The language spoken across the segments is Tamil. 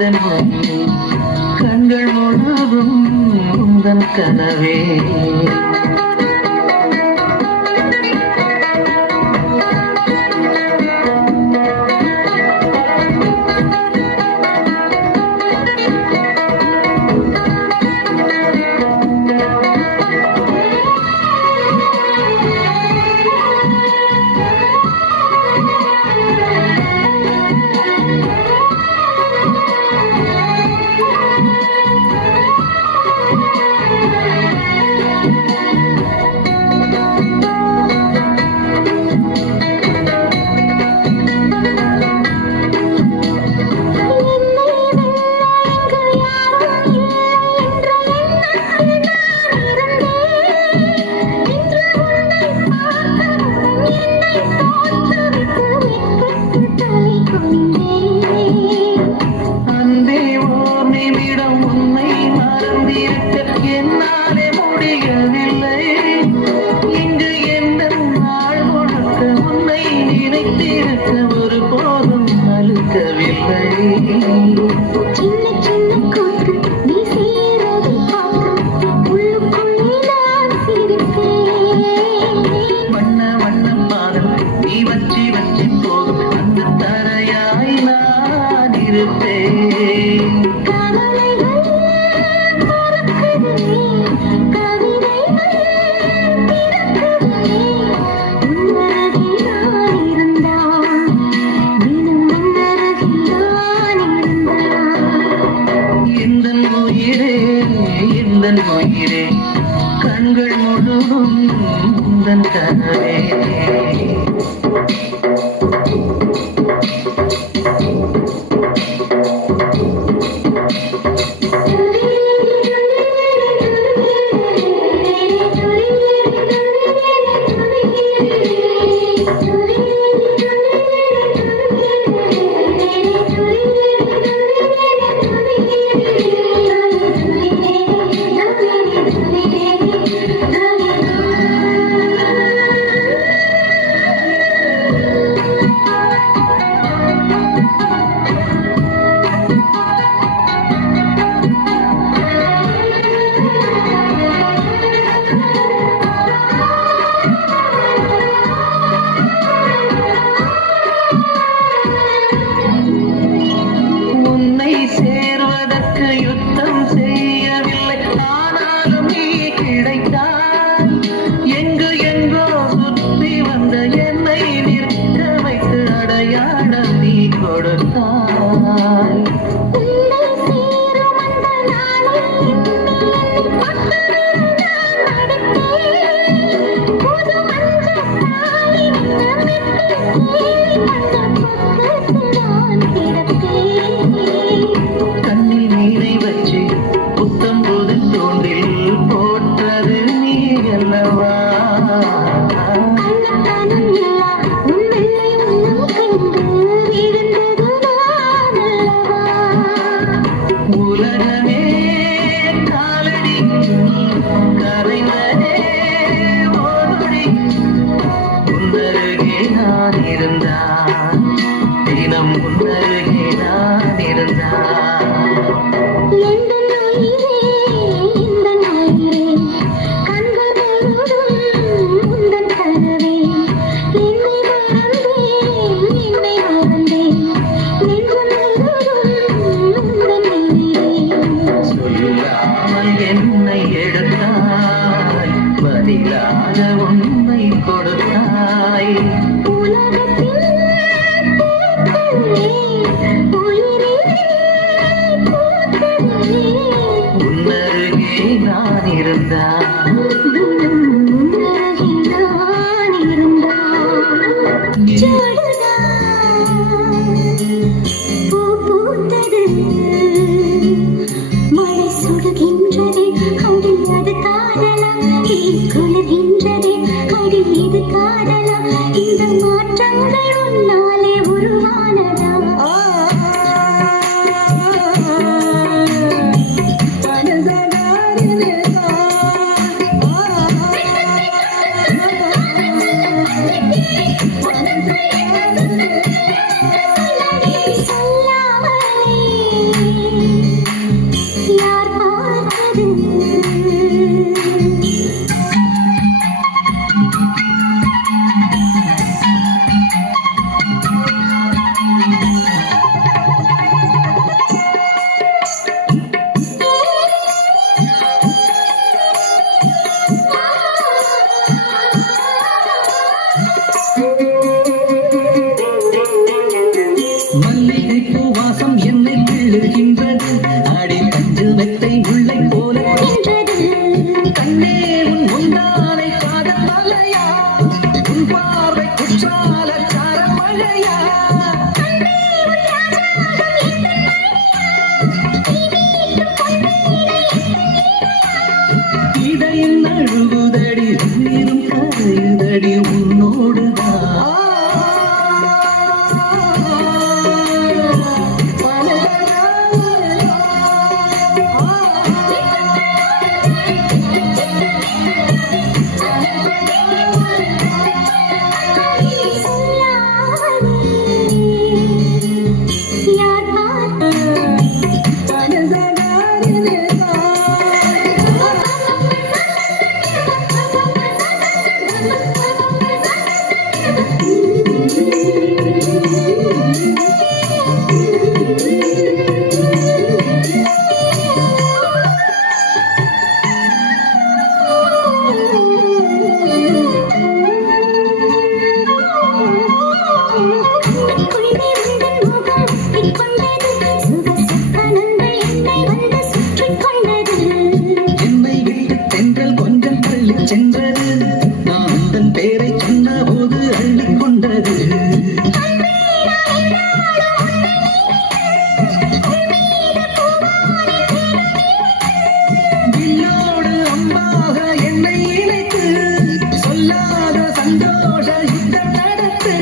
எந்தன் உயிரே கண்கள் முழுதும் உந்தன் கனவே உயிரே கண்கள் முழுதும் உந்தன் கனவே மெத்தை முல்லை போல கண்ணே உன் முந்தானை காதல் மலையா உன் பார்வை குற்றால மழையா இடையில் அழுகுதடி நீரும் கரையுதடி உன்னோடுதான் சென்றது நான் தன் பேரை சொன்ன போது அள்ளிக் கொண்டது வில்லோடு அம்பாக என்னை இணைத்து சொல்லாத சந்தோஷ யுத்தம் நடத்து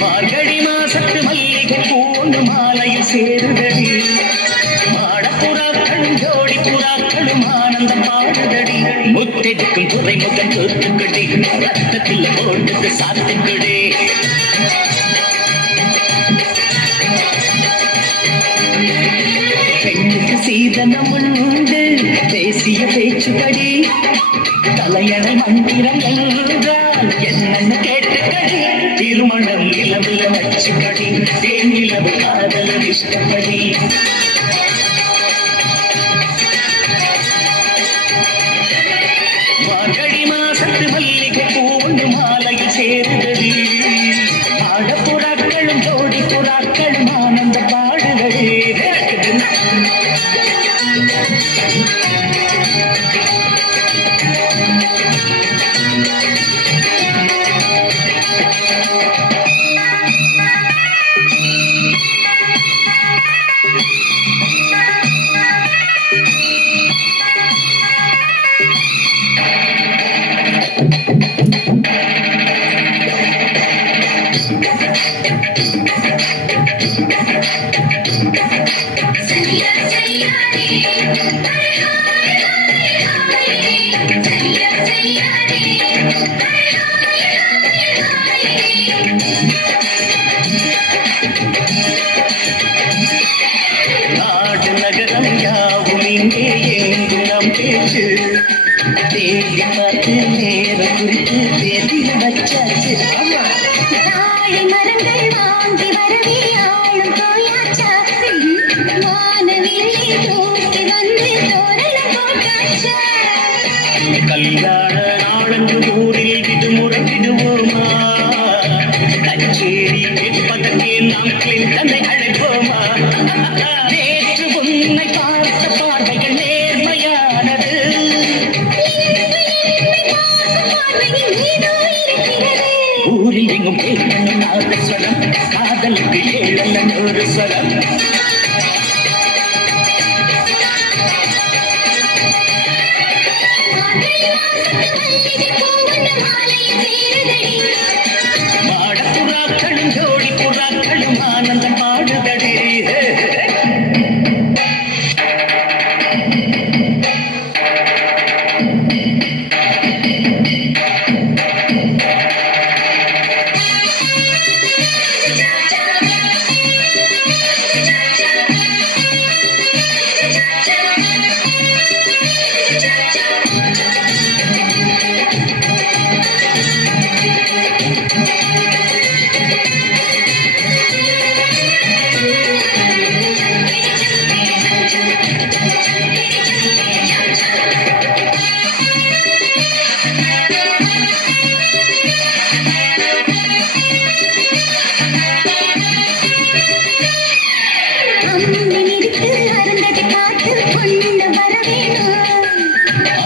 மார்கழி மாசத்து மல்லிகை பூண்டு மாலையில் சேருதடி மாடப்புறாக்களும் ஜோடி புறாக்களும் ஆனந்தம் பாடுதடி முத்தெடுக்கும் துறைமுகம் தூத்துக்குடி ரத்தத்தில் போட்டுக்கு சாத்துக்குடி பெண்ணுக்கு சீதனம் உண்டு தேசிய பேச்சுக்கடி தலையணை மந்திரம் என்றால் என்னென்ன கேட்டுக்கடி திருமணம் நிலவுல வச்சுக்கடி தேன் நிலவு காதல இஷ்டப்படி மார்கழி மாசத்து மல்லிகை பூண்டு மாலையில் சேருதடி ஆடப்புறாக்களும் ஜோடி புறாக்களும் ஆனந்த பாடுதடி நாடு நகரம் யாவும் இங்கே எங்கும் நம் பேச்சு தேடி பார்த்து நேரம் குறித்து தேடிய வச்சாச்சு மரங்கள் வாங்கி வரவே ஆளும் போயாச்சா வானவில்லை தூக்கி வந்து தோரணம் போட்டாச்சா கல்யாண நாளன்று ஊரில் விடுமுறை விடுவோமா கச்சேரி கேள்வி கேட்பதற்கே நாம் கிளின்டனை அழைப்போமா? நேற்று உன்னை பார்த்த பார்வைகள் நேர்மையானது. ஊரில் எங்கும் கேட்கணும் நாதஸ்வரம், காதலுக்கு ஏழல்ல நூறு ஸ்வரம். மாடப்புறாக்களும் ஜோடி புறாக்களும் ஆனந்தம் பாடுதடி.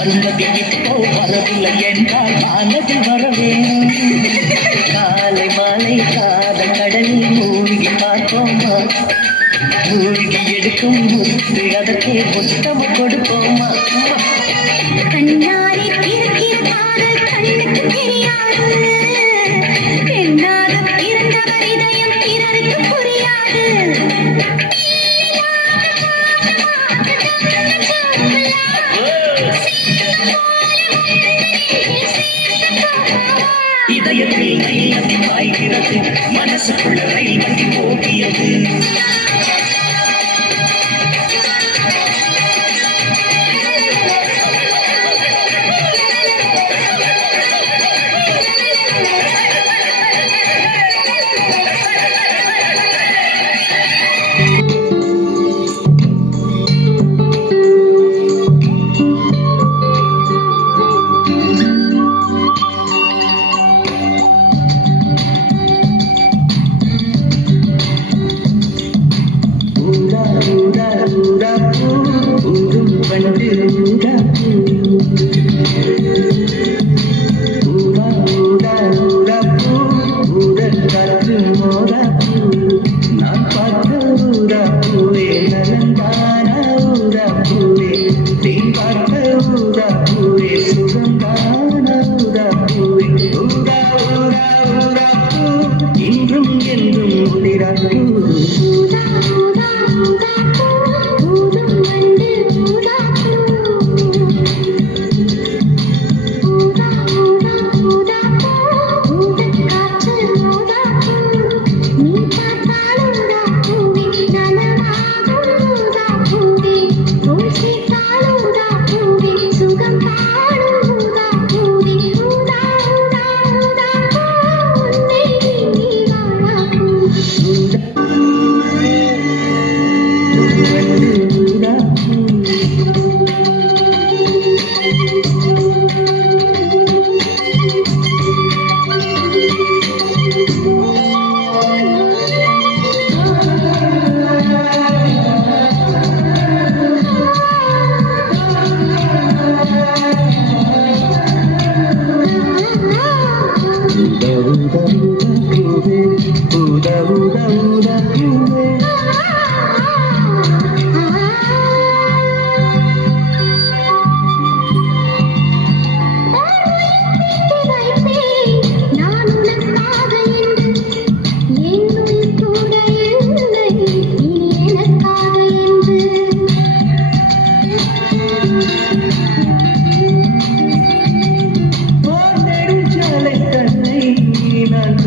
அருந்ததிப்போ வரவில்லை என்றால் வானத்தில் வரவேணும். காலை மாலை காதல் கடலில் மூழ்கி பார்ப்போமா? மூழ்கி எடுக்கும் முத்து அதற்கே புத்தம் கொடுப்போமா? கண்ணாடி இருக்கிற காதல் கண்ணுக்கு தெரியாது. என்னாலும் பிறந்தவர் இதயம் பிறருக்கு புரியாது. இதயத்தில் ரயில் வண்டி பாய்கிறது, மனசுக்குள்ள ரயில் வண்டி போகியது.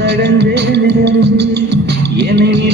கடந்தேன் என்னை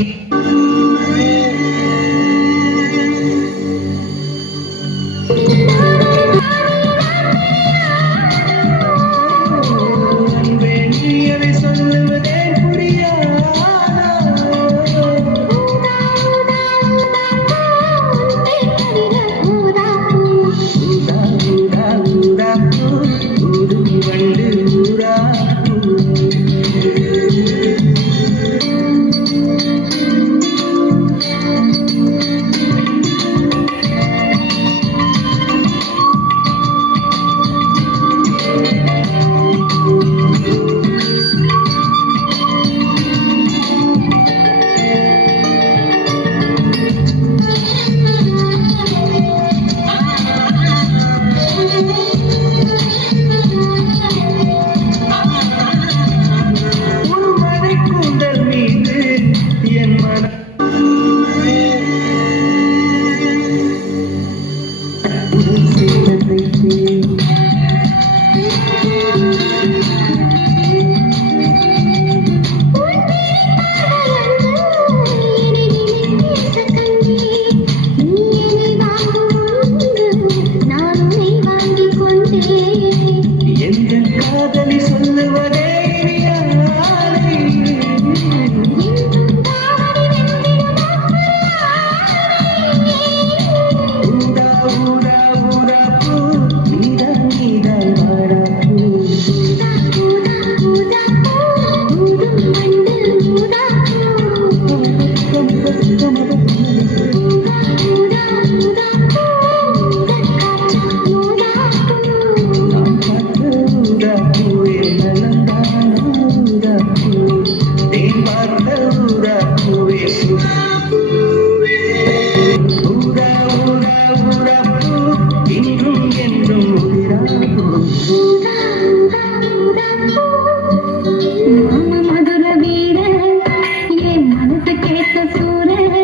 கேட்ட சூரன்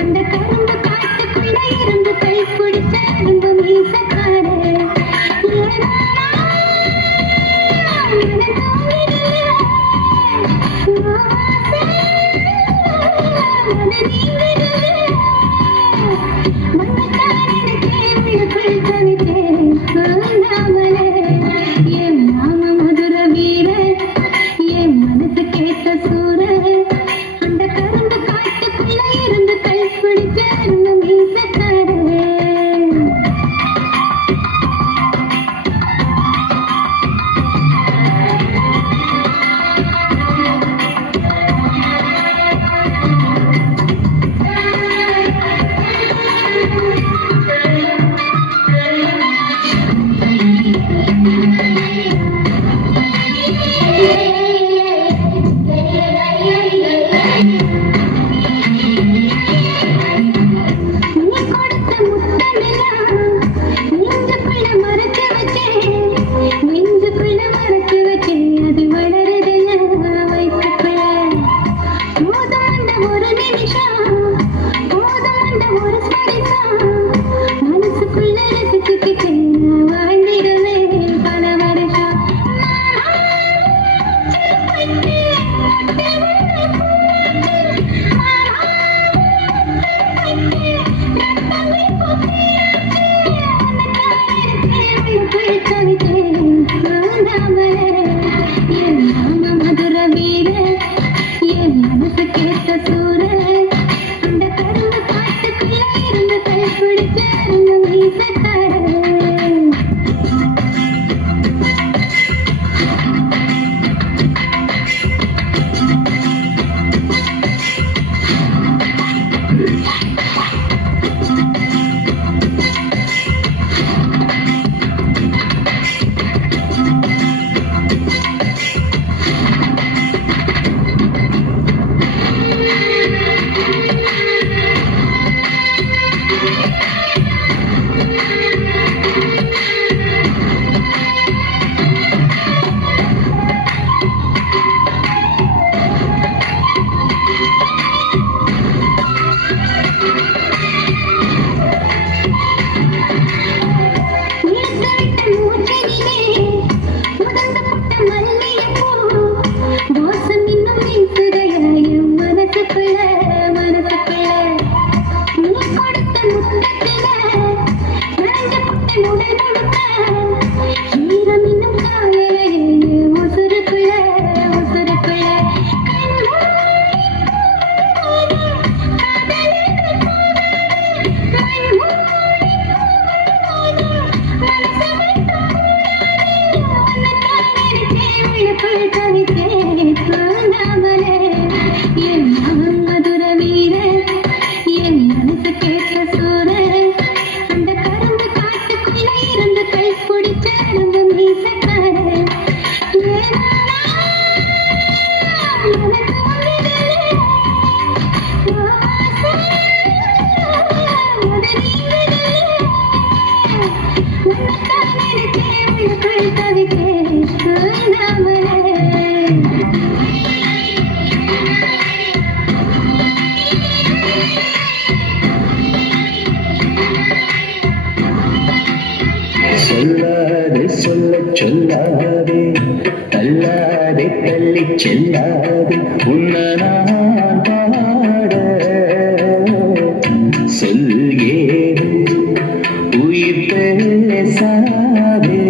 அந்த கரும்பு காட்டுக்குள்ள இருந்து கை பிடிச்ச அரும்பு மீசக்காரன் சொல்லாதே சொல்லச் சொல்லாதே தள்ளாதே தள்ளிச் செல்லாதே உன்னை நான் பாட சொல் ஏது உயிர் பேசாதே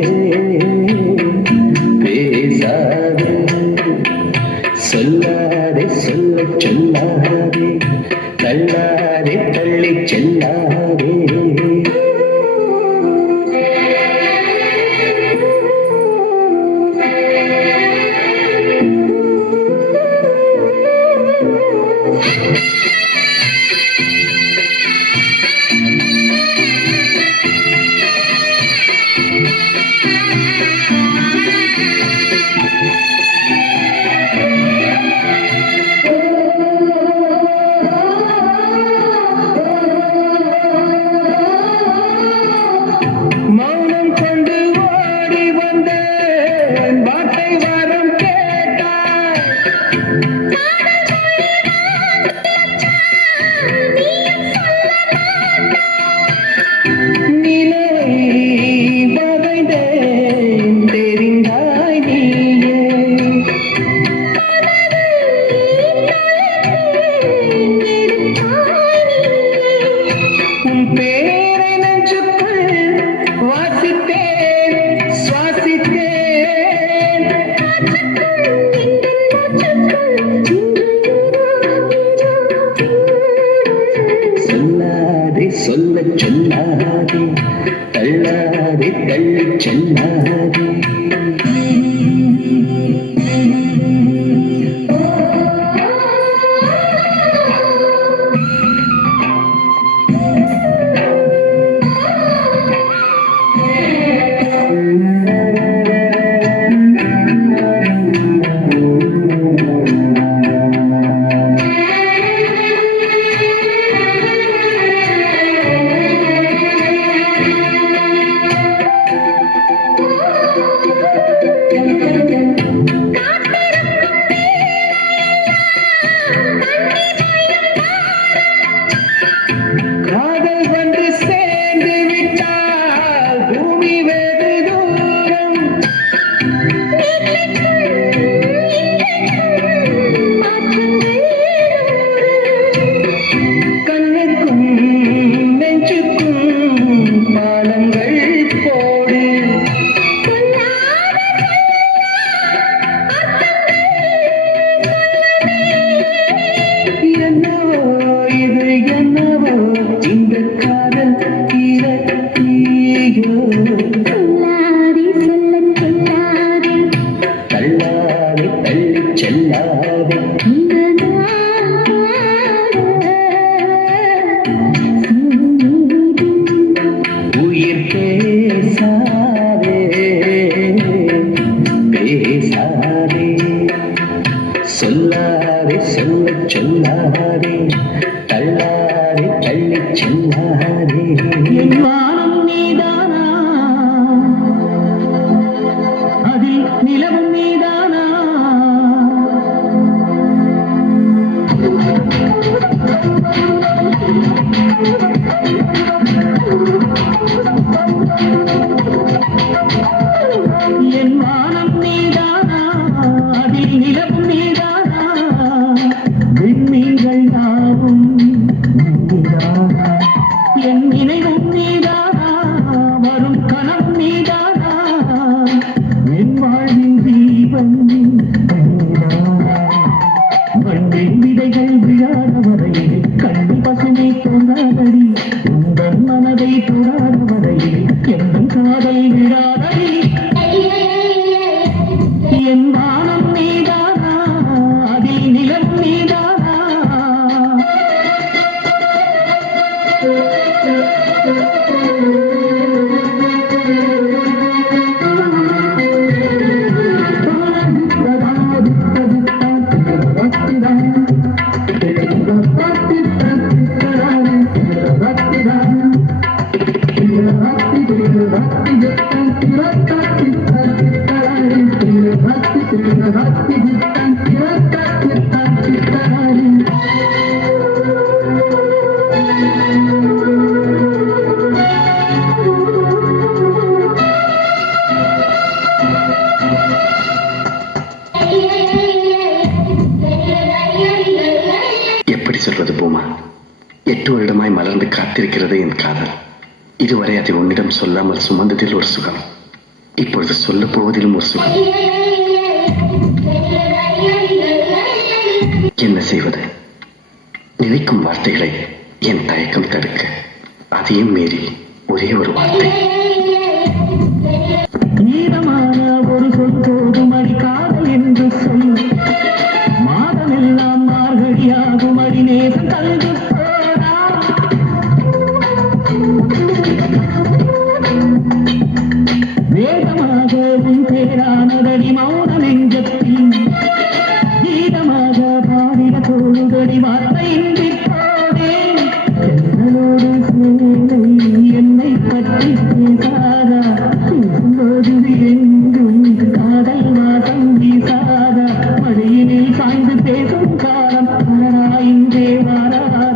பேசாதே சொல்லாதே சொல்லச் சொல்லாதே தள்ளாதே தள்ளிச் செல்லாதே மௌனம் கொண்டு ஓடி வந்த வார்த்தை வரம் கேட்டாய் சொல்லாதே தள்ளாதே தள்ளி செல்லாதே சொல்லாதே சொல்ல சொல்லாதே தள்ளாதே தள்ளி செல்லாதே என் வானம் நீதானா அதில் நிலவும் நீதானா என் வானம் நீதானா அதில் நிலவும் நீதானா விண்மீன்கள் யாவும் நீதானா என் நினைவும் நீதானா வரும் கனவு நீதானா என் வாழ்வின் தீபம் நீதானா மண்ணின் விதைகள் விழாத வரையில் கண்ணி பசுமை தோன்றாதடி உங்கள் மனதை தொடாத வரையில் என் காதல் விழாதடி என் வானம் நீதானா அதில் நிலம் நீதானா எப்படி சொல்வது பூமா 8 வருடமாய் மலர்ந்து காத்திருக்கிறது என் காதல் இதுவரை அதை உன்னிடம் சொல்லாமல் சுமந்ததில் ஒரு சுகம் இப்பொழுது சொல்ல போவதிலும் ஒரு சுகம் என்ன செய்வது நினைக்கும் வார்த்தைகளை என் தயக்கம் தடுக்க அதையும் மீறி ஒரே ஒரு வார்த்தை ஒரு சொல் போதும் அடி காதல் என்று சொல் மாதமெல்லாம் மார்கழியாகும் அடி நேசம் கலந்து போடா வேதமாக உன் பேரானதடி மௌன நெஞ்சத்தில் கீதமாக பாடிட தோழுதடி வார்த்தையின்றி போடேன் என்னோடு சேலை என்னை பற்றி பேசாதா பேசும்போது எங்கும் காதல் வாசம் வீசாதா மழையினில் சாய்ந்து பேசும் காலம் இன்றே வாராதா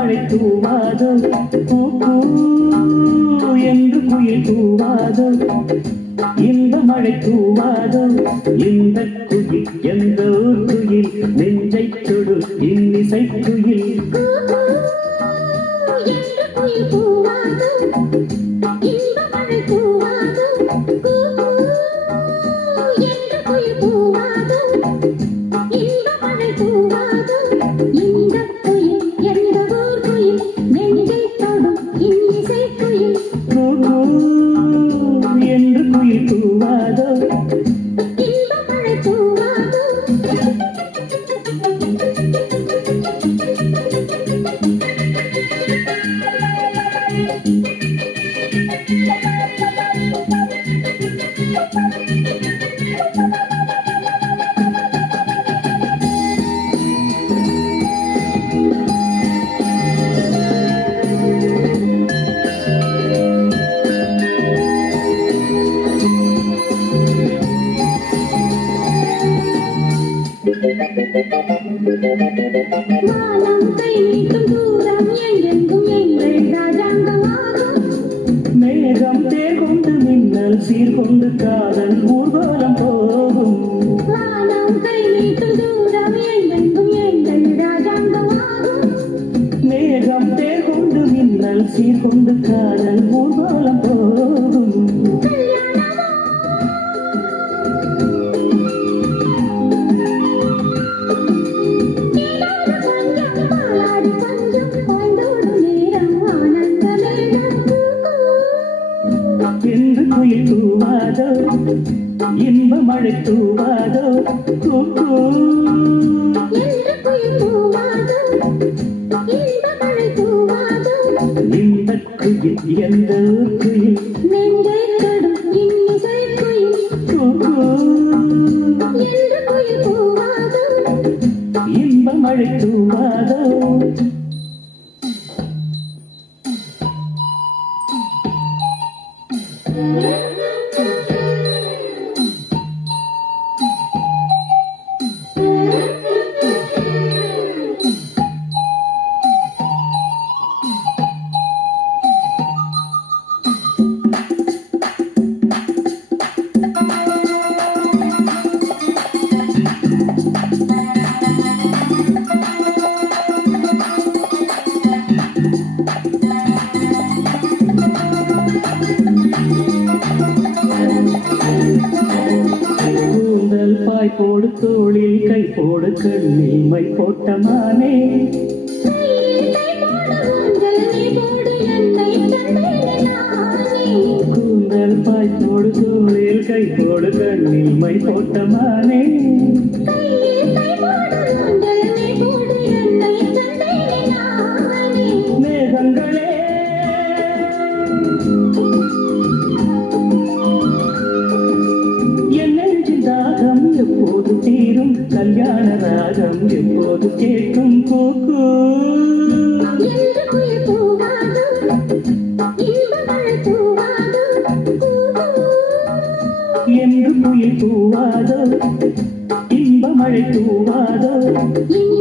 மழை தூவாதோ பூ பூ என்று குயில் தூவாதோ இந்த மழை தூவாதோ இந்த குயில் எந்த ஊர் குயில் நெஞ்சை தொடு இன்னிசை குயில் என்று குயில் பூவாதோ இந்த மழை பூவாதோ என்று குயில் பூவாதோ இந்த மழை பூவாதோ இந்த குயில் எந்த ஊர் குயில் நெஞ்சை தொடும் இன்னிசை குயில் என்று குயில் தூவாதோ இந்த மழை பூவாதோ வானம் கை நீட்டும் தூரம் எங்கெங்கும் எங்கள் ராஜாங்கமாகும் மேகம் தேர்கொண்டு மின்னல் சீர்கொண்டு காதல் ஊர்வலம் போகும் வானம் கை நீட்டும் தூரம் எங்கெங்கும் எங்கள் ராஜாங்கமாகும் மேகம் தேர்கொண்டு மின்னல் சீர்கொண்டு காதல் ஊர்வலம் போகும் என்று குயில் தூவாதோ இன்ப மழை தூவாதோ கூ என்று குயில் பூவாதோ இந்த மழை பூவாதோ இந்த குயில் எந்த ஊர் குயில் நெஞ்சை தொடும் இன்னிசை குயில் என்று குயில் பூவாதோ இன்ப மழை தூவாதோ கூந்தல் பாய் போடு தோளில் கை போடு கண்ணில் மை போட்ட மானே கூந்தல் பாய் போடு தோளில் கை போடு கண்ணில் மை போட்ட மானே மேகங்களே என்னெஞ்சின் தாகம் எப்போது தீரும் கல்யாண ராகம் எப்போது கேட்கும் போக்கு என்று குயில் தூவாதோ இன்ப மழை தூவாதோ இனி